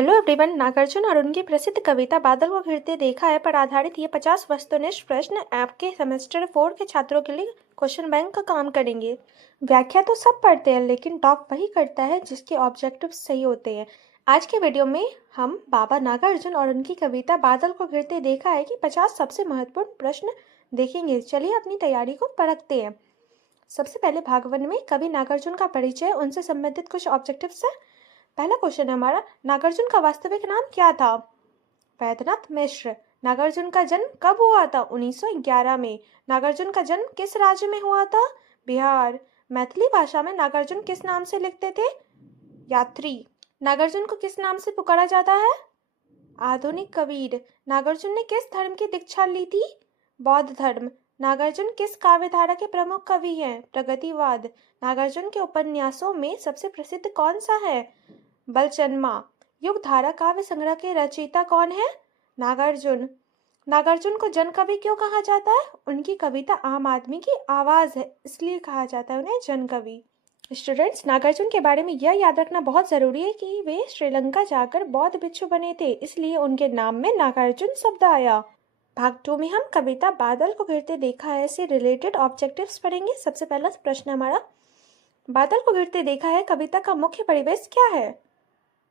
Hello everyone. Nagarjuna और उनकी प्रसिद्ध कविता बादल को घिरते देखा है पर आधारित ये 50 वस्तुनिष्ठ प्रश्न आपके सेमेस्टर 4 के छात्रों के लिए क्वेश्चन बैंक का काम करेंगे। व्याख्या तो सब पढ़ते हैं लेकिन टॉप वही करता है जिसके ऑब्जेक्टिव सही होते हैं। आज के वीडियो में हम बाबा नागार्जुन और उनकी कविता बादल को घिरते देखा है कि 50 सबसे महत्वपूर्ण प्रश्न देखेंगे। चलिए अपनी तैयारी को परखते हैं। सबसे पहले भाग 1 में कवि नागार्जुन का परिचय, उनसे संबंधित कुछ ऑब्जेक्टिव्स है। पहला क्वेश्चन है हमारा, नागार्जुन का वास्तविक नाम क्या था? वैद्यनाथ मिश्र। नागार्जुन का जन्म कब हुआ था? 1911 में। नागार्जुन का जन्म किस राज्य में हुआ था? बिहार। मैथिली भाषा में नागार्जुन किस नाम से लिखते थे? यात्री। नागार्जुन को किस नाम से पुकारा जाता है? आधुनिक कबीर। नागार्जुन ने किस धर्म की दीक्षा ली थी? बौद्ध धर्म। नागार्जुन किस काव्यधारा के प्रमुख कवि हैं? प्रगतिवाद। नागार्जुन के उपन्यासों में सबसे प्रसिद्ध कौन सा है? बलचन्मा। युगधारा काव्य संग्रह के रचयिता कौन है? नागार्जुन। नागार्जुन को जन कवि क्यों कहा जाता है? उनकी कविता आम आदमी की आवाज है, इसलिए कहा जाता है उन्हें जन कवि। स्टूडेंट्स, नागार्जुन के बारे में यह याद रखना बहुत जरूरी है कि वे श्रीलंका जाकर बौद्ध भिक्षु बने थे, इसलिए उनके नाम में नागार्जुन शब्द आया। भाग 2 में हम कविता बादल को घिरते देखा है से रिलेटेड ऑब्जेक्टिव्स पढ़ेंगे। सबसे पहला प्रश्न हमारा, बादल को घिरते देखा है कविता का मुख्य परिवेश क्या है?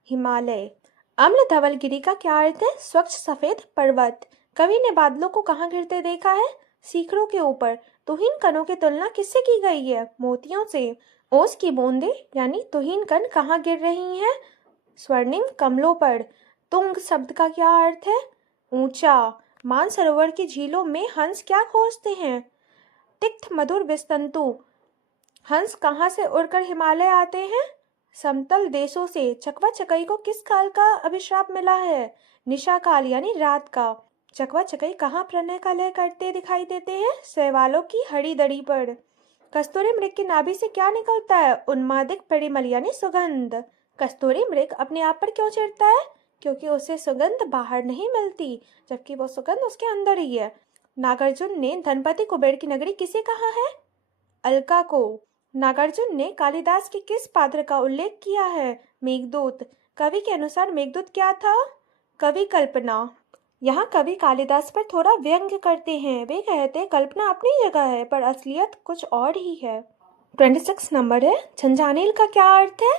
हिमालय। अम्ल धवलगिरी का क्या अर्थ है? स्वच्छ सफेद पर्वत। कवि ने बादलों को कहाँ गिरते देखा है? शिखरों के ऊपर। तुहिन कणों की तुलना किससे की गई है? मोतियों से। ओस की बूंदें यानी तुहिन कण कहाँ गिर रही हैं? स्वर्णिम कमलों पर। तुंग शब्द का क्या अर्थ है? ऊंचा। मानसरोवर की झीलों में हंस क्या खोजते हैं? तिक्त मधुर विस्तंतु। हंस कहाँ से उड़कर हिमालय आते हैं? समतल देशों से। चकवा चकई को किस काल का अभिशाप मिला है? निशा काल यानी रात का। चकवा चकई कहाँ प्रणय कलह करते दिखाई देते हैं? शैवालों की हरी दड़ी पर। कस्तूरी मृग की नाभि से क्या निकलता है? उन्मादिक परिमल यानी सुगंध। कस्तूरी मृग अपने आप पर क्यों चिढ़ता है? क्योंकि उसे सुगंध बाहर नहीं मिलती, जबकि वो सुगंध उसके अंदर ही है। नागार्जुन ने धनपति कुबेर की नगरी किसे कहा है? अलका को। नागार्जुन ने कालिदास के किस पात्र का उल्लेख किया है? मेघदूत। कवि के अनुसार मेघदूत क्या था? कवि कल्पना। यहाँ कवि कालिदास पर थोड़ा व्यंग्य करते हैं। वे कहते हैं कल्पना अपनी जगह है पर असलियत कुछ और ही है। 26 नंबर है, झंझानेल का क्या अर्थ है?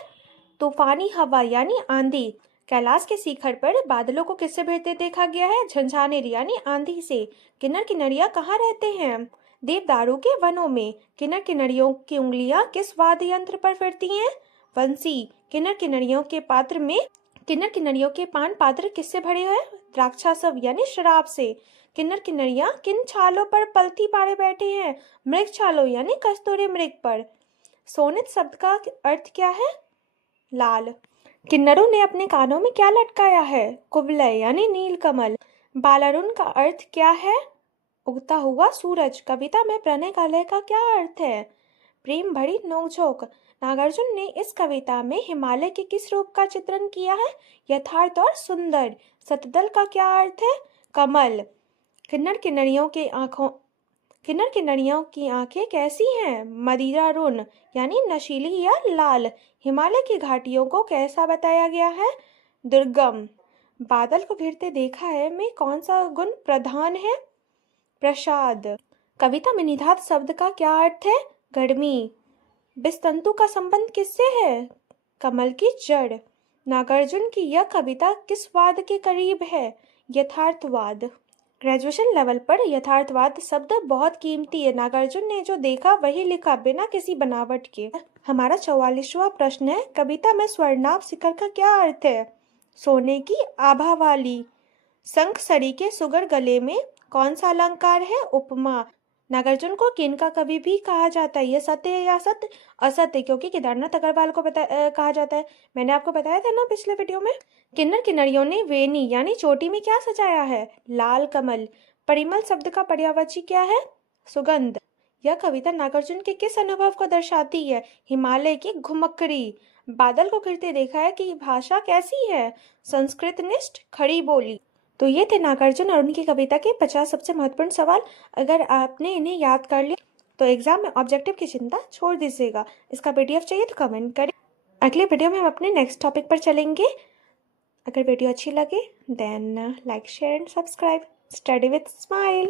तूफानी हवा यानी आंधी। कैलाश के शिखर पर बादलों को किससे भिड़ते देखा गया है? झंझानेल यानी आंधी से। किन्नर किन्नरियां कहाँ रहते हैं? देवदारू के वनों में। किन्नर किन्नरियों की उंगलियां किस वाद्य यंत्र पर फिरती हैं? बंसी। किन्नर किन्नरियों के पात्र में किन्नर किन्नरियों के पान पात्र किससे भरे हुए? द्राक्षासव यानी शराब से। किन्नर किन्नरियां किन छालों पर पलथी पाड़े बैठे हैं? मृग छालों यानी कस्तूरी मृग पर। सोनित शब्द का अर्थ क्या है? लाल। किन्नरों ने अपने कानों में क्या लटकाया है? कुवलय यानी नीलकमल। बालारुण का अर्थ क्या है? उगता हुआ सूरज। कविता में प्रणय कलह का क्या अर्थ है? प्रेम भरी नोकझोंक। नागार्जुन ने इस कविता में हिमालय के किस रूप का चित्रण किया है? यथार्थ और सुंदर। सतदल का क्या अर्थ है? कमल। किन्नर किन्नरियों की आंखें कैसी हैं? मदिरा रुण यानी नशीली या लाल। हिमालय की घाटियों को कैसा बताया गया है? दुर्गम। बादल को घिरते देखा है में कौन सा गुण प्रधान है? प्रसाद। कविता में निधात शब्द का क्या अर्थ है? गर्मी। विस्तंतु का संबंध किससे है? कमल की जड़। नागार्जुन की यह कविता किस वाद के करीब है? यथार्थवाद। ग्रेजुएशन लेवल पर यथार्थवाद शब्द बहुत कीमती है। नागार्जुन ने जो देखा वही लिखा, बिना किसी बनावट के। हमारा 44वां प्रश्न है, कविता में स्वर्णाभ शिखर का क्या अर्थ है? सोने की आभा वाली। शंख सरी के सुगर गले में कौन सा अलंकार है? उपमा। नागार्जुन को किन का कवि भी कहा जाता है? यह सत्य है या असत्य? असत्य, क्योंकि केदारनाथ अग्रवाल को कहा जाता है। मैंने आपको बताया था ना पिछले वीडियो में। किन्नर किन्नरियों ने वेणी यानी चोटी में क्या सजाया है? लाल कमल। परिमल शब्द का पर्यायवाची क्या है? सुगंध। यह कविता नागार्जुन के किस अनुभव को दर्शाती है? हिमालय की घुमक्कड़ी। बादल को घिरते देखा है कि भाषा कैसी है? संस्कृत निष्ठ खड़ी बोली। तो ये थे नागार्जुन और उनकी कविता के 50 सबसे महत्वपूर्ण सवाल। अगर आपने इन्हें याद कर लिया तो एग्जाम में ऑब्जेक्टिव की चिंता छोड़ दीजिएगा। इसका पीडीएफ चाहिए तो कमेंट करें। अगले वीडियो में हम अपने नेक्स्ट टॉपिक पर चलेंगे। अगर वीडियो अच्छी लगे then like share and subscribe. Study with smile.